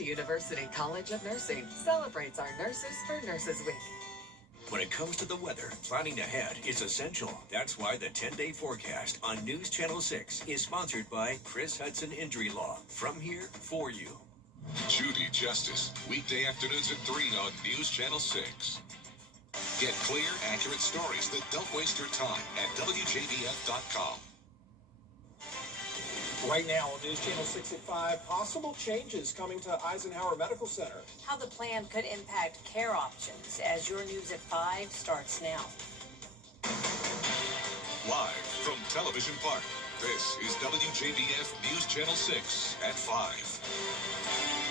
Delta University College of Nursing celebrates our Nurses for Nurses Week. When it comes to the weather, planning ahead is essential. That's why the 10-day forecast on News Channel 6 is sponsored by Chris Hudson Injury Law. From here, for you. Judy Justice, weekday afternoons at 3 on News Channel 6. Get clear, accurate stories that don't waste your time at WJBF.com. Right now on News Channel 6 at 5, possible changes coming to Eisenhower Medical Center. How the plan could impact care options as your News at 5 starts now. Live from Television Park, this is WJBF News Channel 6 at 5.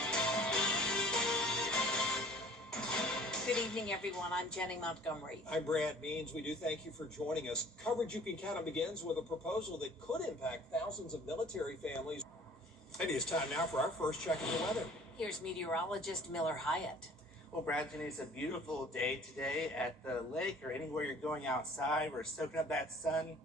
Good evening, everyone. I'm Jenny Montgomery. I'm Brad Means. We do thank you for joining us. Coverage you can count on begins with a proposal that could impact thousands of military families. It is time now for our first check of the weather. Here's meteorologist Miller Hyatt. Well, Brad, Jenny, it's a beautiful day today at the lake or anywhere you're going outside. We're soaking up that sun.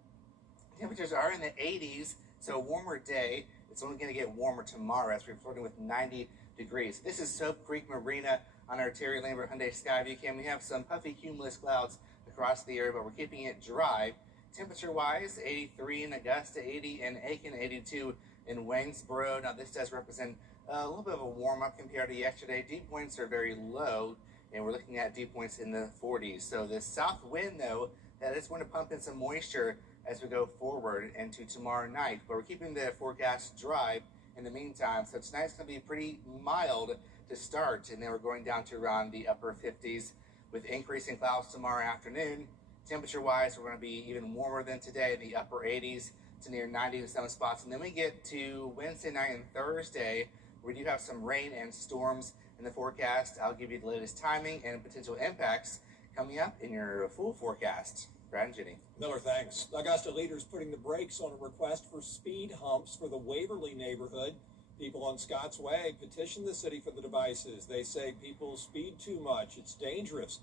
Temperatures are in the 80s, so a warmer day. It's only going to get warmer tomorrow as we're flirting with 90 degrees. This is Soap Creek Marina on our Terry Lambert Hyundai Skyview Cam. We have some puffy cumulus clouds across the area, but we're keeping it dry. Temperature-wise, 83 in Augusta, 80 in Aiken, 82 in Waynesboro. Now, this does represent a little bit of a warm-up compared to yesterday. Dew points are very low, and we're looking at dew points in the 40s. So the south wind, though, that is going to pump in some moisture as we go forward into tomorrow night. But we're keeping the forecast dry in the meantime. So tonight's going to be pretty mild to start, and then we're going down to around the upper 50s with increasing clouds tomorrow afternoon. Temperature-wise, we're going to be even warmer than today, in the upper 80s to near 90 in some spots. And then we get to Wednesday night and Thursday, we do have some rain and storms in the forecast. I'll give you the latest timing and potential impacts coming up in your full forecast. Brad and Jenny. Miller, thanks. Augusta leaders putting the brakes on a request for speed humps for the Waverly neighborhood. People on Scotts Way petitioned the city for the devices. They say people speed too much. It's dangerous.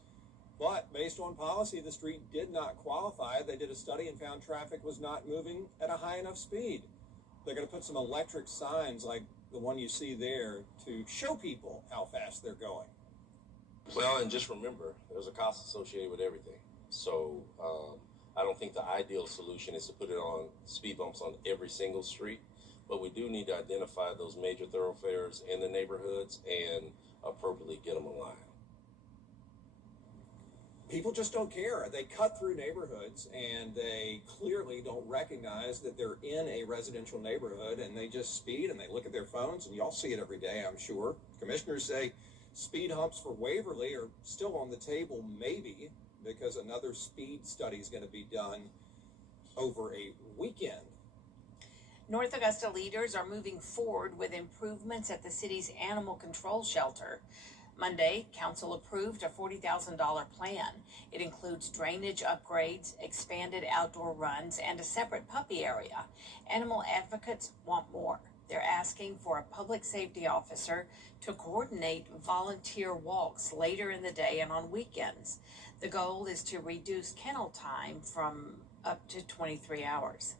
But based on policy, the street did not qualify. They did a study and found traffic was not moving at a high enough speed. They're going to put some electric signs like the one you see there to show people how fast they're going. Well, and just remember, there's a cost associated with everything. So I don't think the ideal solution is to put it on speed bumps on every single street. But we do need to identify those major thoroughfares in the neighborhoods and appropriately get them aligned. People just don't care. They cut through neighborhoods, and they clearly don't recognize that they're in a residential neighborhood, and they just speed, and they look at their phones, and y'all see it every day, I'm sure. Commissioners say speed humps for Waverly are still on the table, maybe, because another speed study is going to be done over a weekend. North Augusta leaders are moving forward with improvements at the city's animal control shelter. Monday, council approved a $40,000 plan. It includes drainage upgrades, expanded outdoor runs, and a separate puppy area. Animal advocates want more. They're asking for a public safety officer to coordinate volunteer walks later in the day and on weekends. The goal is to reduce kennel time from up to 23 hours.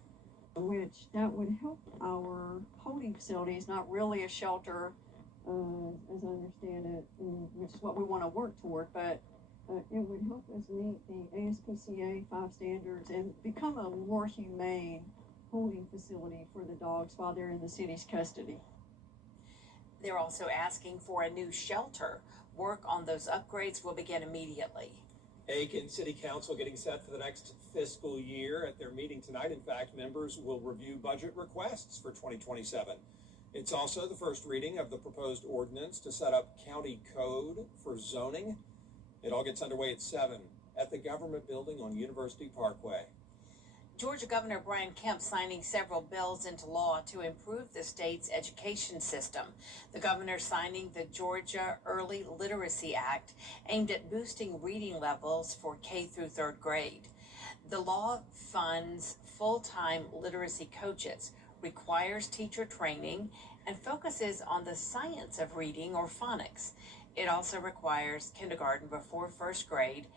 Which that would help our holding facilities, not really a shelter, as I understand it, which is what we want to work toward, but it would help us meet the ASPCA 5 standards and become a more humane holding facility for the dogs while they're in the city's custody. They're also asking for a new shelter. Work on those upgrades will begin immediately. Aiken City Council getting set for the next fiscal year. At their meeting tonight, in fact, members will review budget requests for 2027. It's also the first reading of the proposed ordinance to set up county code for zoning. It all gets underway at 7 at the government building on University Parkway. Georgia Governor Brian Kemp signing several bills into law to improve the state's education system. The governor signing the Georgia Early Literacy Act, aimed at boosting reading levels for K through 3rd grade. The law funds full-time literacy coaches, requires teacher training, and focuses on the science of reading or phonics. It also requires kindergarten before 1st grade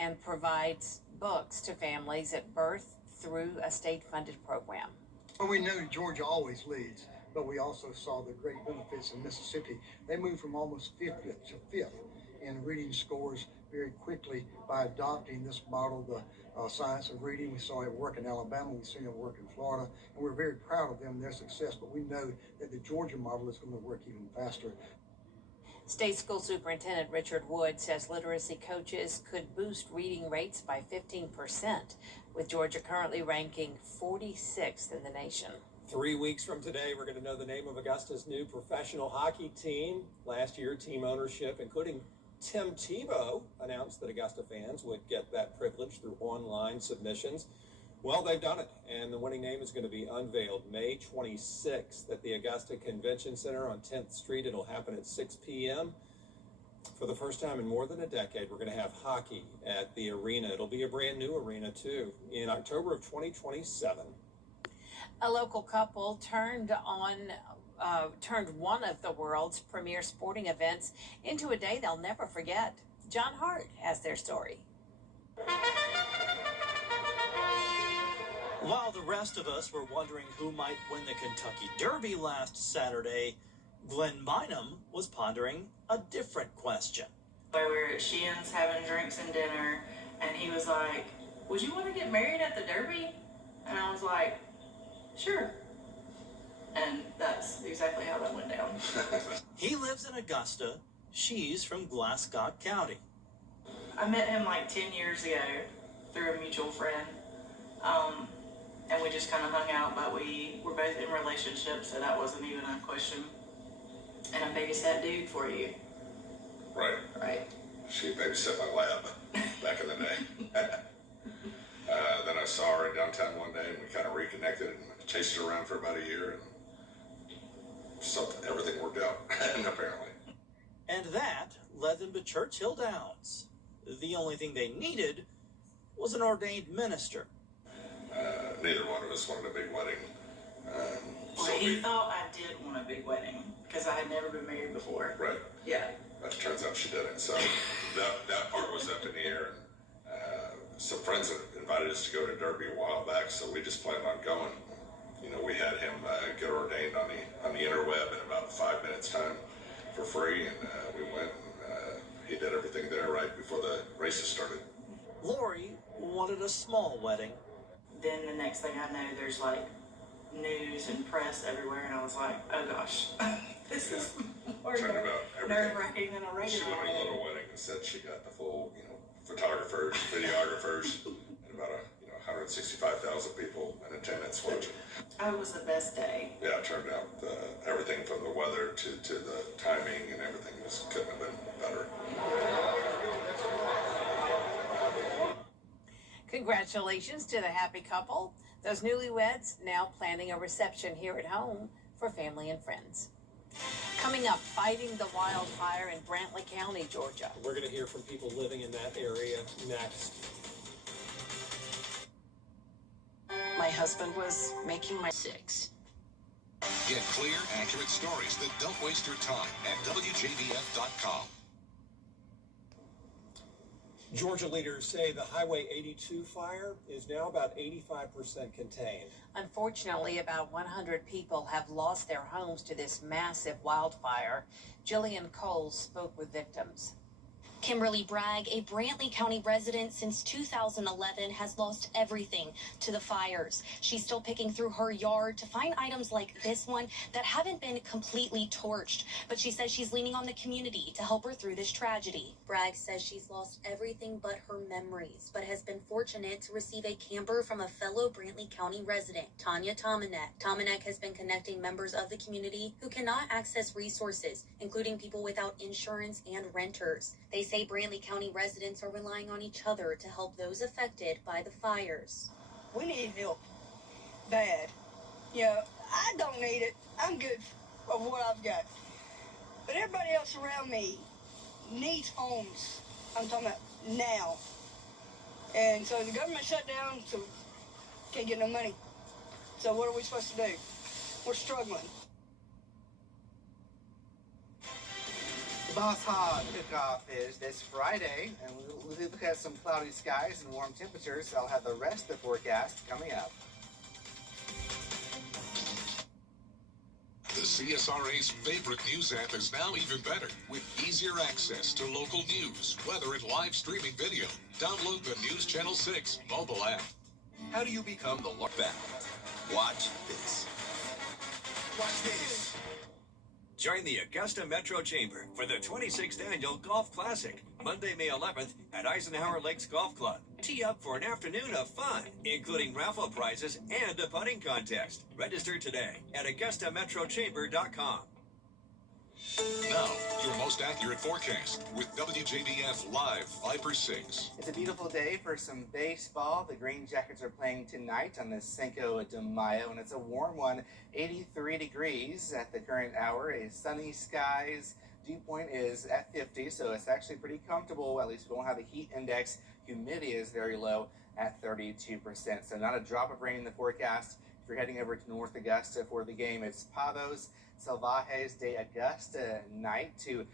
and provides books to families at birth through a state-funded program. Well, we know Georgia always leads, but we also saw the great benefits in Mississippi. They moved from almost 50th to 5th in reading scores very quickly by adopting this model, the science of reading. We saw it work in Alabama, we've seen it work in Florida, and we're very proud of them and their success, but we know that the Georgia model is going to work even faster. State School Superintendent Richard Wood says literacy coaches could boost reading rates by 15%, with Georgia currently ranking 46th in the nation. 3 weeks from today, we're going to know the name of Augusta's new professional hockey team. Last year, team ownership, including Tim Tebow, announced that Augusta fans would get that privilege through online submissions. Well, they've done it, and the winning name is going to be unveiled May 26th at the Augusta Convention Center on 10th Street. It'll happen at 6 p.m. For the first time in more than a decade, we're going to have hockey at the arena. It'll be a brand new arena, too, in October of 2027. A local couple turned one of the world's premier sporting events into a day they'll never forget. John Hart has their story. While the rest of us were wondering who might win the Kentucky Derby last Saturday, Glenn Bynum was pondering a different question. We were at Sheehan's having drinks and dinner, and he was like, "Would you want to get married at the Derby?" And I was like, "Sure." And that's exactly how that went down. He lives in Augusta. She's from Glasscock County. I met him like 10 years ago through a mutual friend. And we just kind of hung out, but we were both in relationships, so that wasn't even a question. And I babysat dude for you. Right. Right. She babysat my lab back in the day. Then I saw her in downtown one day, and we kind of reconnected and chased her around for about a year, and everything worked out, apparently. And that led them to Churchill Downs. The only thing they needed was an ordained minister. Neither one of us wanted a big wedding. Well, he thought I did want a big wedding because I had never been married before. Right. Yeah. But it turns out she didn't. So that part was up in the air. And some friends had invited us to go to Derby a while back, so we just planned on going. You know, we had him get ordained on the interweb in about 5 minutes time for free, and we went. And he did everything there right before the races started. Lori wanted a small wedding. Then the next thing I know, there's like news and press everywhere, and I was like, oh gosh, this is more nerve-wracking than a regular She wanted a little wedding. Instead, she got the full, photographers, videographers, and about 165,000 people in attendance watching. It was the best day. Yeah, it turned out everything from the weather to the timing and everything just couldn't have been better. Congratulations to the happy couple. Those newlyweds now planning a reception here at home for family and friends. Coming up, fighting the wildfire in Brantley County, Georgia. We're going to hear from people living in that area next. My husband was making my 6. Get clear, accurate stories that don't waste your time at WJBF.com. Georgia leaders say the Highway 82 fire is now about 85% contained. Unfortunately, about 100 people have lost their homes to this massive wildfire. Jillian Cole spoke with victims. Kimberly Bragg, a Brantley County resident since 2011, has lost everything to the fires. She's still picking through her yard to find items like this one that haven't been completely torched, but she says she's leaning on the community to help her through this tragedy. Bragg says she's lost everything but her memories, but has been fortunate to receive a camper from a fellow Brantley County resident, Tanya Tomanek. Tomanek has been connecting members of the community who cannot access resources, including people without insurance and renters. They say Brantley County residents are relying on each other to help those affected by the fires. We need help. Bad. I don't need it. I'm good of what I've got. But everybody else around me needs homes. I'm talking about now. And so the government shut down, so can't get no money. So what are we supposed to do? We're struggling. Boss Hog Cook-Off is this Friday, and we'll look at some cloudy skies and warm temperatures. I'll have the rest of the forecast coming up. CSRA's favorite news app is now even better with easier access to local news, weather, and live streaming video. Download the News Channel 6 mobile app. How do you become the back? Watch this. Watch this. Join the Augusta Metro Chamber for the 26th Annual Golf Classic, Monday, May 11th at Eisenhower Lakes Golf Club. Tee up for an afternoon of fun, including raffle prizes and a putting contest. Register today at AugustaMetroChamber.com. Now, your most accurate forecast with WJBF Live 5-6. It's a beautiful day for some baseball. The Green Jackets are playing tonight on the Cinco de Mayo, and it's a warm one, 83 degrees at the current hour. A sunny skies. Dew point is at 50, so it's actually pretty comfortable. At least we don't have a heat index. Humidity is very low at 32%. So not a drop of rain in the forecast. If you're heading over to North Augusta for the game, it's Pavos Salvajes de Augusta night to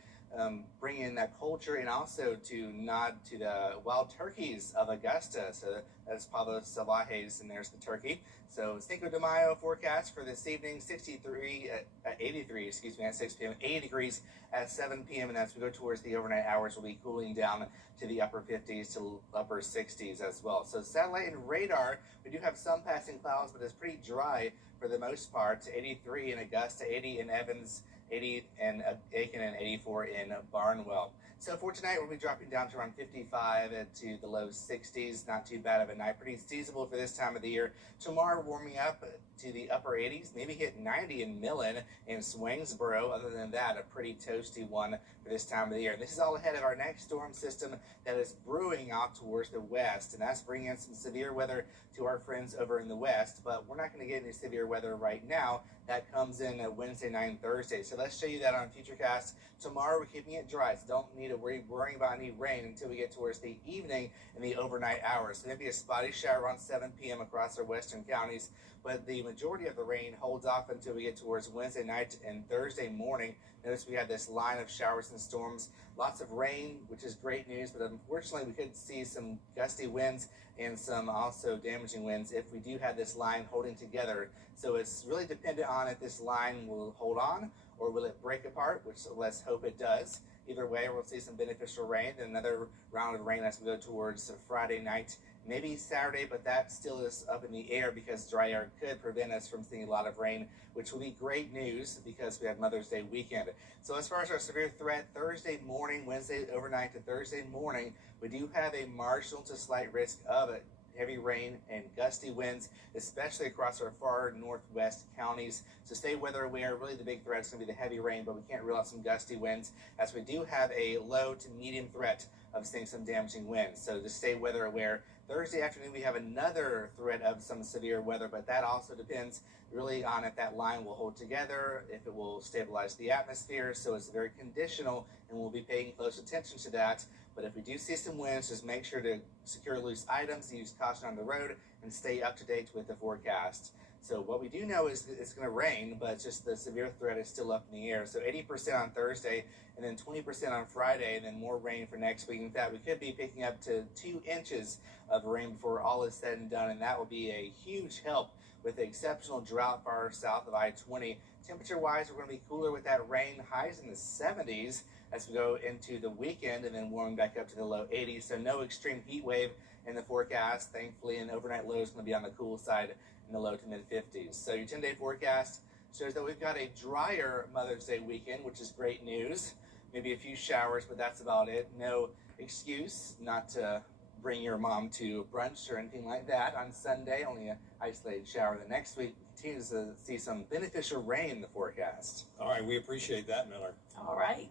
bring in that culture and also to nod to the wild turkeys of Augusta. So that's Pavos Salvajes, and there's the turkey. So Cinco de Mayo forecast for this evening, 83 at 6 p.m., 80 degrees at 7 p.m. And as we go towards the overnight hours, we'll be cooling down to the upper 50s to upper 60s as well. So satellite and radar, we do have some passing clouds, but it's pretty dry for the most part. 83 in Augusta, 80 in Evans, 80 in Aiken, and 84 in Barnwell. So for tonight, we'll be dropping down to around 55 to the low 60s. Not too bad of a night. Pretty seasonable for this time of the year. Tomorrow, warming up to the upper 80s. Maybe hit 90 in Millen and Swainsboro. Other than that, a pretty toasty one for this time of the year. And this is all ahead of our next storm system that is brewing out towards the west. And that's bringing in some severe weather to our friends over in the west. But we're not going to get any severe weather right now. That comes in Wednesday night and Thursday. So let's show you that on Futurecast. Tomorrow, we're keeping it dry. So don't need to worry about any rain until we get towards the evening and the overnight hours. So maybe a spotty shower around 7 p.m. across our western counties. But the majority of the rain holds off until we get towards Wednesday night and Thursday morning. Notice we have this line of showers and storms. Lots of rain, which is great news, but unfortunately we could see some gusty winds and some also damaging winds if we do have this line holding together. So it's really dependent on if this line will hold on or will it break apart, which let's hope it does. Either way, we'll see some beneficial rain, then another round of rain as we go towards Friday night, maybe Saturday, but that still is up in the air because dry air could prevent us from seeing a lot of rain, which will be great news because we have Mother's Day weekend. So as far as our severe threat, Thursday morning, Wednesday overnight to Thursday morning, we do have a marginal to slight risk of heavy rain and gusty winds, especially across our far northwest counties. So stay weather aware. Really the big threat is going to be the heavy rain, but we can't rule out some gusty winds as we do have a low to medium threat of seeing some damaging winds. So just stay weather aware. Thursday afternoon, we have another threat of some severe weather, but that also depends really on if that line will hold together, if it will stabilize the atmosphere. So it's very conditional, and we'll be paying close attention to that. But if we do see some winds, just make sure to secure loose items, use caution on the road, and stay up to date with the forecast. So what we do know is that it's going to rain, but just the severe threat is still up in the air. So 80% on Thursday, and then 20% on Friday, and then more rain for next week. In fact, we could be picking up to 2 inches of rain before all is said and done, and that will be a huge help with the exceptional drought far south of I-20. Temperature-wise, we're going to be cooler with that rain, highs in the 70s as we go into the weekend, and then warming back up to the low 80s. So no extreme heat wave in the forecast, thankfully, and overnight low is going to be on the cool side in the low to mid 50s. So your 10-day forecast shows that we've got a drier Mother's Day weekend, which is great news. Maybe a few showers, but that's about it. No excuse not to bring your mom to brunch or anything like that on Sunday. Only an isolated shower. The next week continues to see some beneficial rain in the forecast. All right, we appreciate that, Miller. All right.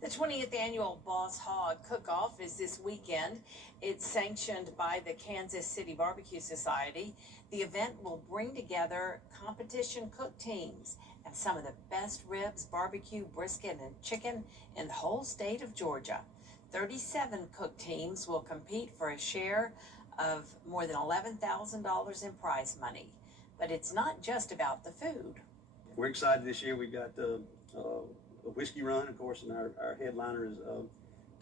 The 20th annual Boss Hog Cook-Off is this weekend. It's sanctioned by the Kansas City Barbecue Society. The event will bring together competition cook teams and some of the best ribs, barbecue, brisket, and chicken in the whole state of Georgia. 37 cook teams will compete for a share of more than $11,000 in prize money. But it's not just about the food. We're excited this year. We've got a whiskey run, of course, and our headliner is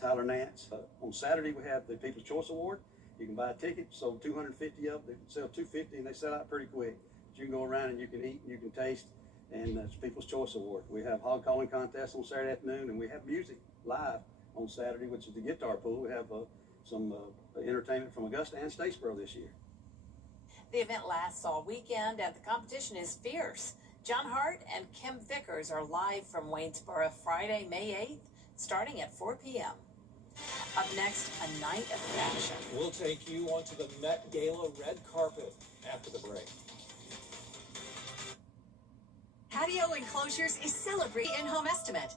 Tyler Nance. On Saturday, we have the People's Choice Award. You can buy a ticket, sold 250 of them. They sell 250, and they sell out pretty quick. But you can go around and you can eat and you can taste and it's People's Choice Award. We have hog calling contests on Saturday afternoon, and we have music live on Saturday, which is the guitar pool. We have some entertainment from Augusta and Statesboro this year. The event lasts all weekend, and the competition is fierce. John Hart and Kim Vickers are live from Waynesboro Friday, May 8th, starting at 4 p.m. Up next, a night of fashion. We'll take you onto the Met Gala red carpet after the break. Patio Enclosures is celebrating in-home estimate.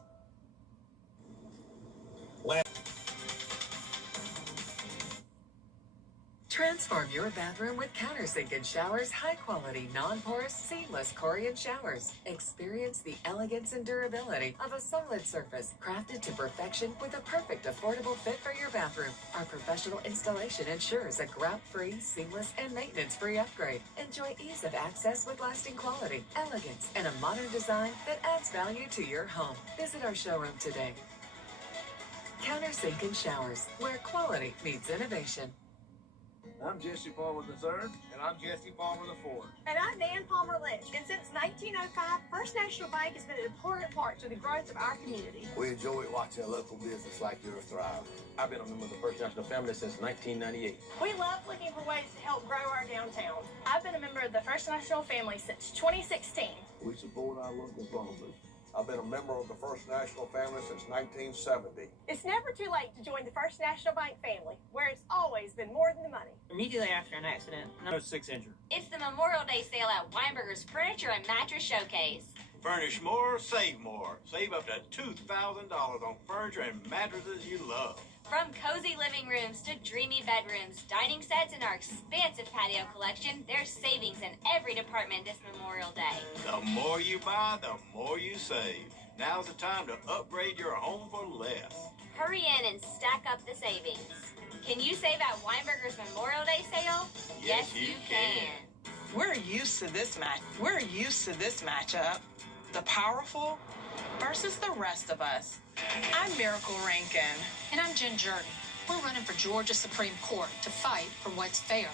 Transform your bathroom with countersink and showers, high-quality, non-porous, seamless Corian showers. Experience the elegance and durability of a solid surface, crafted to perfection with a perfect, affordable fit for your bathroom. Our professional installation ensures a grout-free, seamless, and maintenance-free upgrade. Enjoy ease of access with lasting quality, elegance, and a modern design that adds value to your home. Visit our showroom today. Countersink and Showers, where quality meets innovation. I'm Jesse Palmer III. And I'm Jesse Palmer IV. And I'm Nan Palmer Lynch. And since 1905, First National Bank has been an important part to the growth of our community. We enjoy watching a local business like yours thrive. I've been a member of the First National family since 1998. We love looking for ways to help grow our downtown. I've been a member of the First National family since 2016. We support our local farmers. I've been a member of the First National family since 1970. It's never too late to join the First National Bank family, where it's always been more than the money. Immediately after an accident, no 6 injured. It's the Memorial Day sale at Weinberger's Furniture and Mattress Showcase. Furnish more, save more. Save up to $2,000 on furniture and mattresses you love. From cozy living rooms to dreamy bedrooms, dining sets, and our expansive patio collection, there's savings in every department this Memorial Day. The more you buy, the more you save. Now's the time to upgrade your home for less. Hurry in and stack up the savings. Can you save at Weinberger's Memorial Day sale? Yes, you can. We're used to this matchup. The powerful versus the rest of us. I'm Miracle Rankin. And I'm Jen Jordan. We're running for Georgia Supreme Court to fight for what's fair.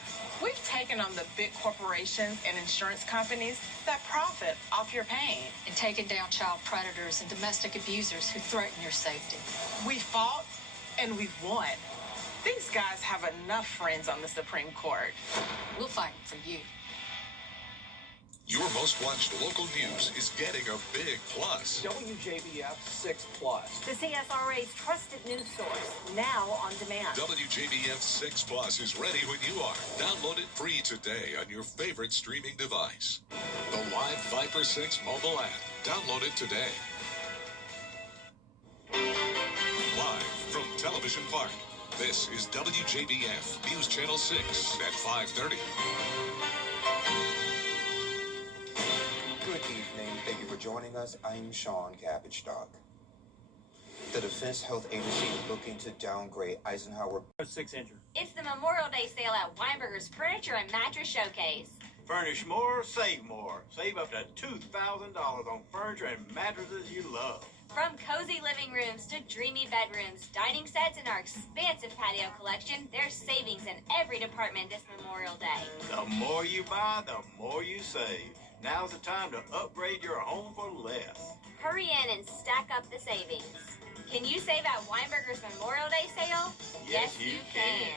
We've taken on the big corporations and insurance companies that profit off your pain. And taken down child predators and domestic abusers who threaten your safety. We fought and we won. These guys have enough friends on the Supreme Court. We'll fight for you. Your most watched local news is getting a big plus. WJBF 6 Plus. The CSRA's trusted news source, now on demand. WJBF 6 Plus is ready when you are. Download it free today on your favorite streaming device. The Live Viper 6 mobile app. Download it today. Live from Television Park, this is WJBF News Channel 6 at 5:30. Good evening. Thank you for joining us. I'm Sean Cabbage-Stock. The Defense Health Agency is looking to downgrade Eisenhower. 6 injured. It's the Memorial Day sale at Weinberger's Furniture and Mattress Showcase. Furnish more, save more. Save up to $2,000 on furniture and mattresses you love. From cozy living rooms to dreamy bedrooms, dining sets, and our expansive patio collection, there's savings in every department this Memorial Day. The more you buy, the more you save. Now's the time to upgrade your home for less. Hurry in and stack up the savings. Can you save at Weinberger's Memorial Day sale? Yes, you can.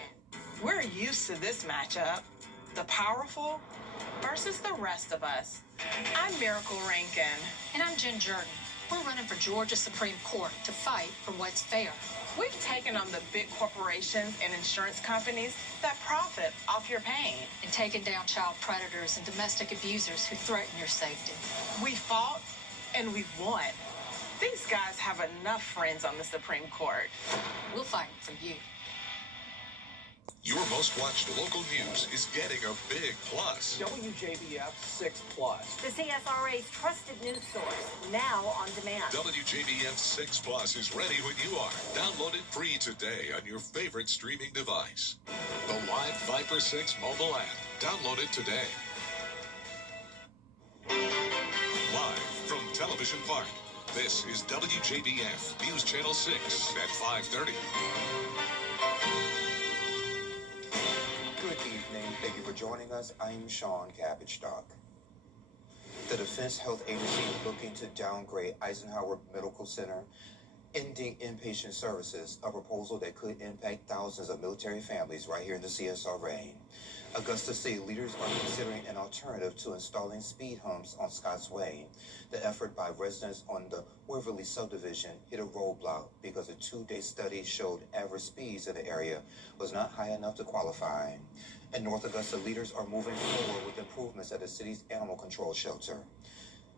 We're used to this matchup. The powerful versus the rest of us. I'm Miracle Rankin. And I'm Jen Jordan. We're running for Georgia Supreme Court to fight for what's fair. We've taken on the big corporations and insurance companies that profit off your pain. And taken down child predators and domestic abusers who threaten your safety. We fought and we won. These guys have enough friends on the Supreme Court. We'll fight for you. Your most watched local news is getting a big plus. WJBF 6 Plus. The CSRA's trusted news source, now on demand. WJBF 6 Plus is ready when you are. Download it free today on your favorite streaming device. The Live Viper 6 mobile app. Download it today. Live from Television Park, this is WJBF News Channel 6 at 5:30. Good evening. Thank you for joining us. I'm Sean Cabbage-Stock. The Defense Health Agency is looking to downgrade Eisenhower Medical Center, ending inpatient services, a proposal that could impact thousands of military families right here in the CSRA. Augusta City leaders are considering an alternative to installing speed humps on Scotts Way. The effort by residents on the Waverly subdivision hit a roadblock because a 2-day study showed average speeds in the area was not high enough to qualify. And North Augusta leaders are moving forward with improvements at the city's animal control shelter.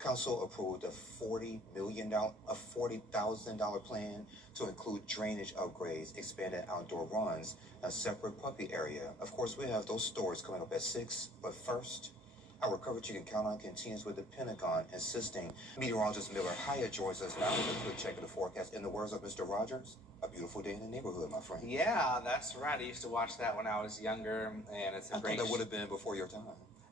Council approved a $40,000 plan to include drainage upgrades, expanded outdoor runs, a separate puppy area. Of course, we have those stories coming up at 6, but first, our coverage you can count on continues with the Pentagon insisting. Meteorologist Miller Hyatt joins us now with a quick check of the forecast. In the words of Mr. Rogers, a beautiful day in the neighborhood, my friend. Yeah, that's right. I used to watch that when I was younger, and it's a I great. thought that would have been before your time.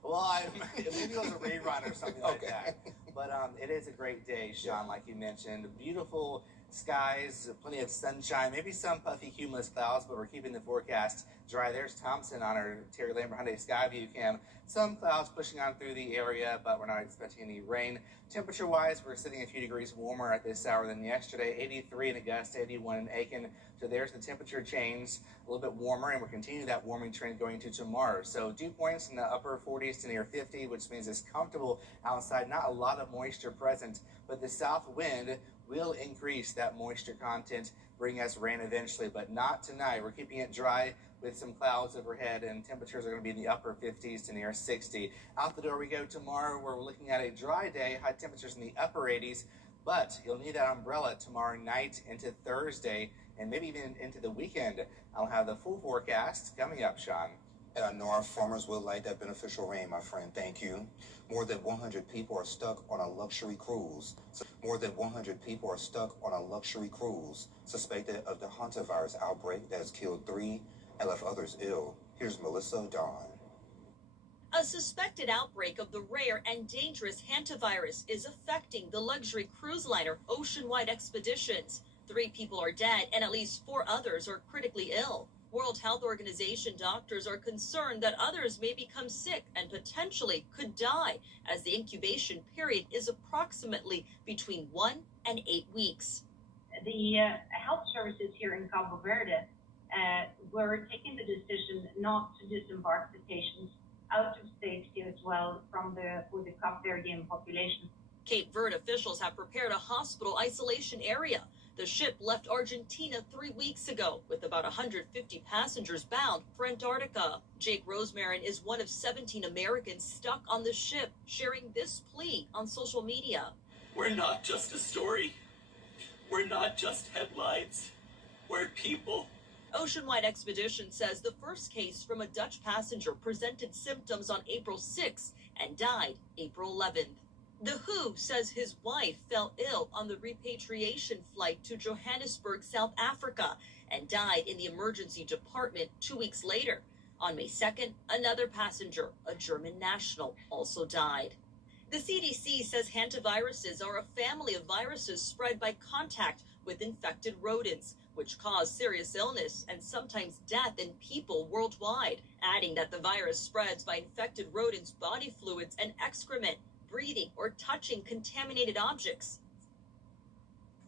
Well, maybe it was a rerun or something like that. But it is a great day, Sean, like you mentioned. Beautiful skies, plenty of sunshine, maybe some puffy cumulus clouds, but we're keeping the forecast dry. There's Thompson on our Terry Lambert Hyundai Skyview cam. Some clouds pushing on through the area, but we're not expecting any rain. Temperature-wise, we're sitting a few degrees warmer at this hour than yesterday. 83 in Augusta, 81 in Aiken. So there's the temperature change, a little bit warmer, and we're continuing that warming trend going into tomorrow. So dew points in the upper 40s to near 50, which means it's comfortable outside. Not a lot of moisture present, but the south wind will increase that moisture content, bring us rain eventually, but not tonight. We're keeping it dry with some clouds overhead, and temperatures are going to be in the upper 50s to near 60. Out the door we go tomorrow. We're looking at a dry day, high temperatures in the upper 80s, but you'll need that umbrella tomorrow night into Thursday, and maybe even into the weekend. I'll have the full forecast coming up, Sean. And I know our farmers will like that beneficial rain, my friend. Thank you. More than 100 people are stuck on a luxury cruise. More than 100 people are stuck on a luxury cruise, suspected of the hantavirus outbreak that has killed 3 and left others ill. Here's Melissa Dawn. A suspected outbreak of the rare and dangerous hantavirus is affecting the luxury cruise liner Oceanwide Expeditions. 3 people are dead and at least 4 others are critically ill. World Health Organization doctors are concerned that others may become sick and potentially could die, as the incubation period is approximately between 1 and 8 weeks. The health services here in Cabo Verde were taking the decision not to disembark the patients out of safety as well for the Cape Verdean population. Cape Verde officials have prepared a hospital isolation area. The ship left Argentina 3 weeks ago with about 150 passengers bound for Antarctica. Jake Rosemarin is one of 17 Americans stuck on the ship, sharing this plea on social media. We're not just a story. We're not just headlines. We're people. Oceanwide Expedition says the first case from a Dutch passenger presented symptoms on April 6th and died April 11th. The WHO says his wife fell ill on the repatriation flight to Johannesburg, South Africa, and died in the emergency department 2 weeks later. On May 2nd, another passenger, a German national, also died. The CDC says hantaviruses are a family of viruses spread by contact with infected rodents, which cause serious illness and sometimes death in people worldwide, adding that the virus spreads by infected rodents' body fluids and excrement, breathing, or touching contaminated objects.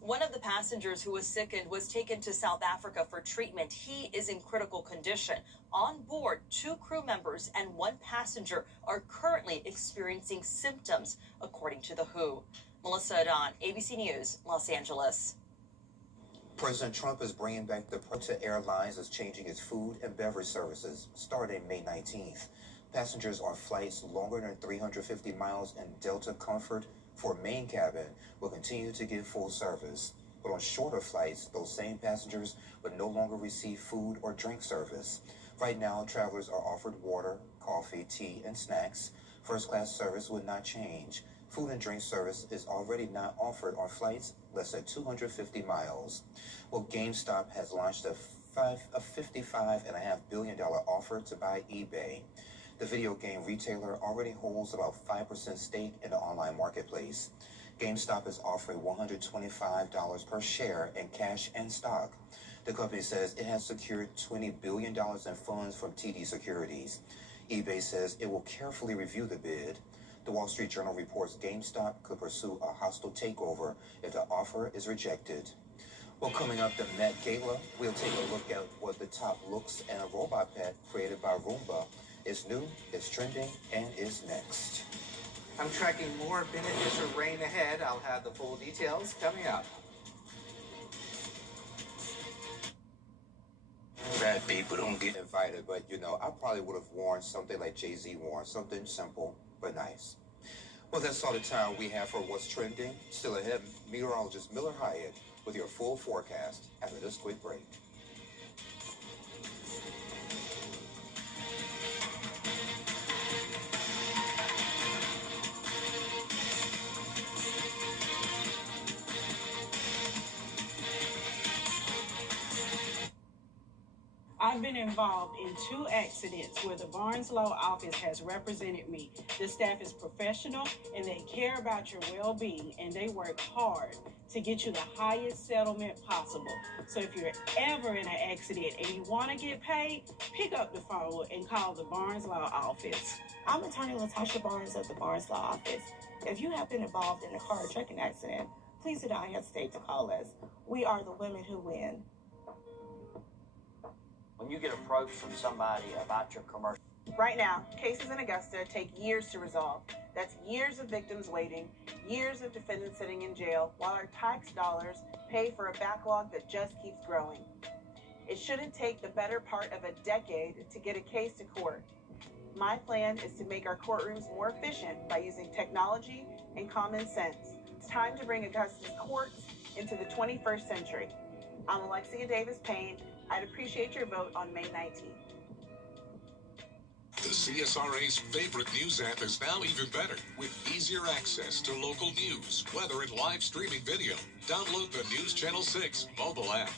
One of the passengers who was sickened was taken to South Africa for treatment. He is in critical condition. On board, 2 crew members and 1 passenger are currently experiencing symptoms, according to the WHO. Melissa Adon, ABC News, Los Angeles. President Trump is bringing back the to airlines is changing its food and beverage services starting May 19th. Passengers on flights longer than 350 miles in Delta Comfort for main cabin will continue to get full service. But on shorter flights, those same passengers would no longer receive food or drink service. Right now, travelers are offered water, coffee, tea, and snacks. First-class service would not change. Food and drink service is already not offered on flights less than 250 miles. Well, GameStop has launched a $55.5 billion offer to buy eBay. The video game retailer already holds about 5% stake in the online marketplace. GameStop is offering $125 per share in cash and stock. The company says it has secured $20 billion in funds from TD Securities. eBay says it will carefully review the bid. The Wall Street Journal reports GameStop could pursue a hostile takeover if the offer is rejected. Well, coming up, the Met Gala, we'll take a look at what the top looks and a robot pet created by Roomba is new, is trending, and is next. I'm tracking more beneficial rain ahead. I'll have the full details coming up. Bad people don't get invited, but you know, I probably would have worn something like Jay-Z wore, something simple but nice. Well, that's all the time we have for what's trending. Still ahead, meteorologist Miller Hyatt with your full forecast after this quick break. I've been involved in 2 accidents where the Barnes Law Office has represented me. The staff is professional and they care about your well-being, and they work hard to get you the highest settlement possible. So if you're ever in an accident and you want to get paid, pick up the phone and call the Barnes Law Office. I'm attorney Latasha Barnes of the Barnes Law Office. If you have been involved in a car or trucking accident, please do not hesitate to call us. We are the women who win. When you get approached from somebody about your commercial. Right now, cases in Augusta take years to resolve. That's years of victims waiting, years of defendants sitting in jail, while our tax dollars pay for a backlog that just keeps growing. It shouldn't take the better part of a decade to get a case to court. My plan is to make our courtrooms more efficient by using technology and common sense. It's time to bring Augusta's courts into the 21st century. I'm Alexia Davis-Payne. I'd appreciate your vote on May 19th. The CSRA's favorite news app is now even better with easier access to local news, weather, and live streaming video. Download the News Channel 6 mobile app.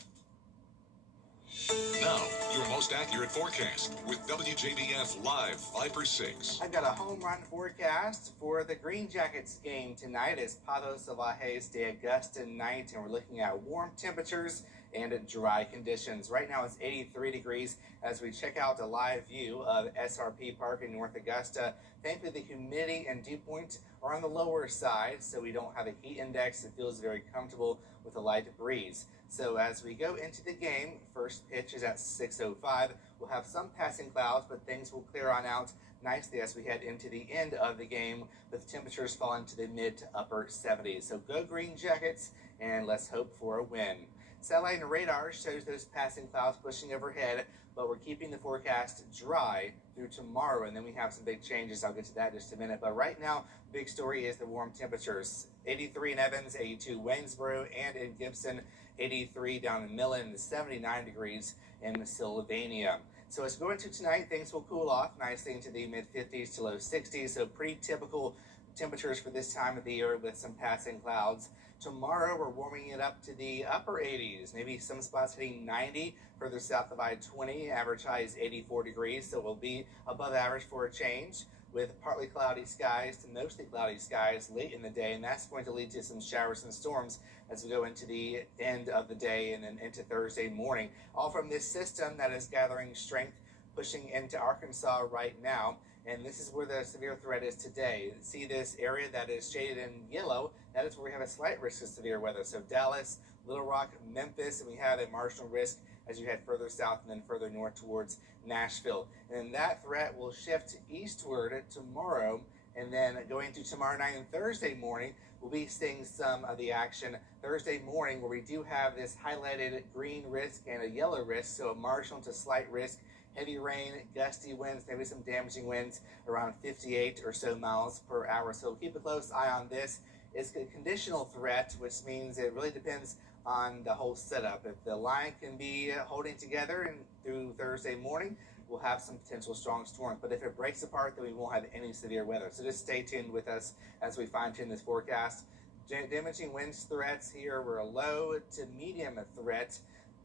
Now, your most accurate forecast with WJBF Live 5/6. I've got a home run forecast for the Green Jackets game tonight as Pato Salvajes de Augusta night, and we're looking at warm temperatures and dry conditions. Right now it's 83 degrees as we check out a live view of SRP Park in North Augusta. Thankfully, the humidity and dew point are on the lower side, so we don't have a heat index. It feels very comfortable with a light breeze. So as we go into the game, first pitch is at 6:05. We'll have some passing clouds, but things will clear on out nicely as we head into the end of the game with temperatures falling to the mid to upper 70s. So go Green Jackets, and let's hope for a win. Satellite and radar shows those passing clouds pushing overhead, but we're keeping the forecast dry through tomorrow, and then we have some big changes. I'll get to that in just a minute. But right now, big story is the warm temperatures. 83 in Evans, 82 Waynesboro, and in Gibson, 83 down in Millen, 79 degrees in Sylvania. So as we go into tonight, things will cool off nicely into the mid-50s to low 60s, so pretty typical temperatures for this time of the year with some passing clouds. Tomorrow, we're warming it up to the upper 80s, maybe some spots hitting 90 further south of I-20. Average high is 84 degrees, so we'll be above average for a change with partly cloudy skies to mostly cloudy skies late in the day, and that's going to lead to some showers and storms as we go into the end of the day and then into Thursday morning. All from this system that is gathering strength, pushing into Arkansas right now. And this is where the severe threat is today. See this area that is shaded in yellow? That is where we have a slight risk of severe weather. So Dallas, Little Rock, Memphis, and we have a marginal risk as you head further south and then further north towards Nashville. And then that threat will shift eastward tomorrow. And then going to tomorrow night and Thursday morning, we'll be seeing some of the action Thursday morning where we do have this highlighted green risk and a yellow risk. So a marginal to slight risk. Heavy rain, gusty winds, maybe some damaging winds around 58 or so miles per hour. So keep a close eye on this. It's a conditional threat, which means it really depends on the whole setup. If the line can be holding together and through Thursday morning, we'll have some potential strong storms. But if it breaks apart, then we won't have any severe weather. So just stay tuned with us as we fine-tune this forecast. Damaging winds threats here were a low to medium threat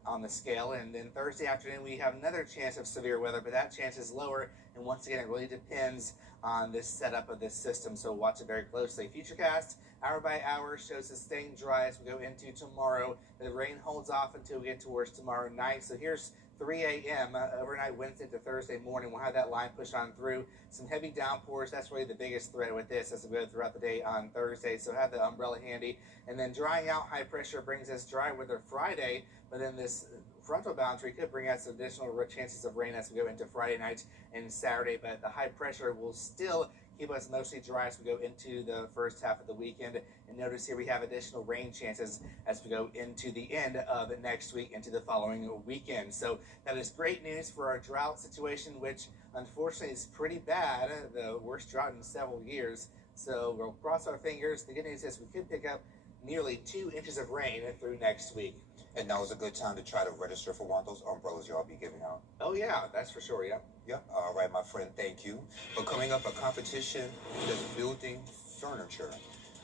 on the scale, and then Thursday afternoon we have another chance of severe weather, but that chance is lower, and once again it really depends on this setup of this system, so watch it very closely. Futurecast hour by hour shows the staying dry as we go into tomorrow. The rain holds off until we get towards tomorrow night. So here's 3 a.m. Overnight Wednesday to Thursday morning. We'll have that line push on through. Some heavy downpours. That's really the biggest threat with this as we go throughout the day on Thursday. So have the umbrella handy. And then drying out, high pressure brings us dry weather Friday. But then this frontal boundary could bring us additional chances of rain as we go into Friday night and Saturday. But the high pressure will still keep us mostly dry as we go into the first half of the weekend. And notice here we have additional rain chances as we go into the end of next week into the following weekend. So that is great news for our drought situation, which unfortunately is pretty bad, the worst drought in several years. So we'll cross our fingers. The good news is we could pick up nearly 2 inches of rain through next week. And now is a good time to try to register for one of those umbrellas y'all be giving out. Oh yeah, that's for sure, yeah. Yep. All right, my friend, thank you. But coming up, a competition that's building furniture.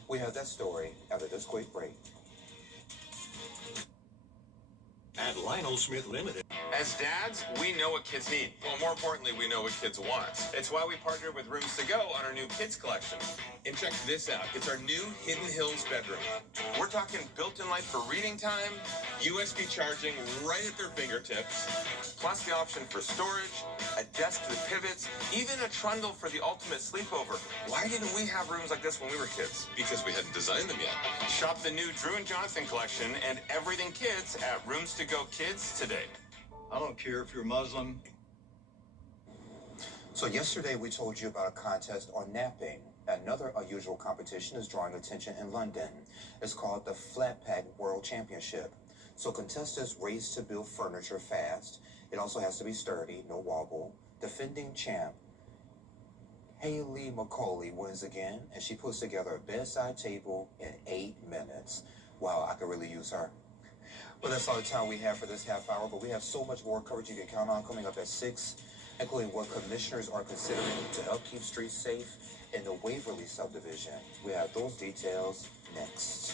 We have that story after this quick break. At Lionel Smith Limited. As dads, we know what kids need. Well, more importantly, we know what kids want. It's why we partnered with Rooms to Go on our new kids collection. And check this out. It's our new Hidden Hills bedroom. We're talking built-in light for reading time, USB charging right at their fingertips, plus the option for storage, a desk with pivots, even a trundle for the ultimate sleepover. Why didn't we have rooms like this when we were kids? Because we hadn't designed them yet. Shop the new Drew and Johnson collection and everything kids at Rooms to Go Kids today. I don't care if you're Muslim. So yesterday we told you about a contest on napping. Another unusual competition is drawing attention in London. It's called the Flat Pack World Championship. So contestants race to build furniture fast. It also has to be sturdy, no wobble. Defending champ Haley McCauley wins again, and she puts together a bedside table in 8 minutes. Wow, I could really use her. Well, that's all the time we have for this half hour, but we have so much more coverage you can count on coming up at 6, including what commissioners are considering to help keep streets safe in the Waverly subdivision. We have those details next.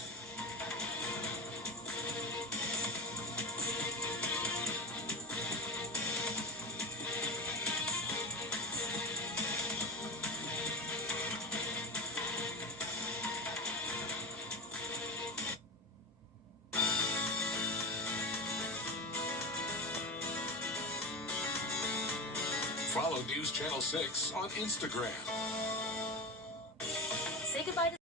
Follow News Channel 6 on Instagram. Say goodbye to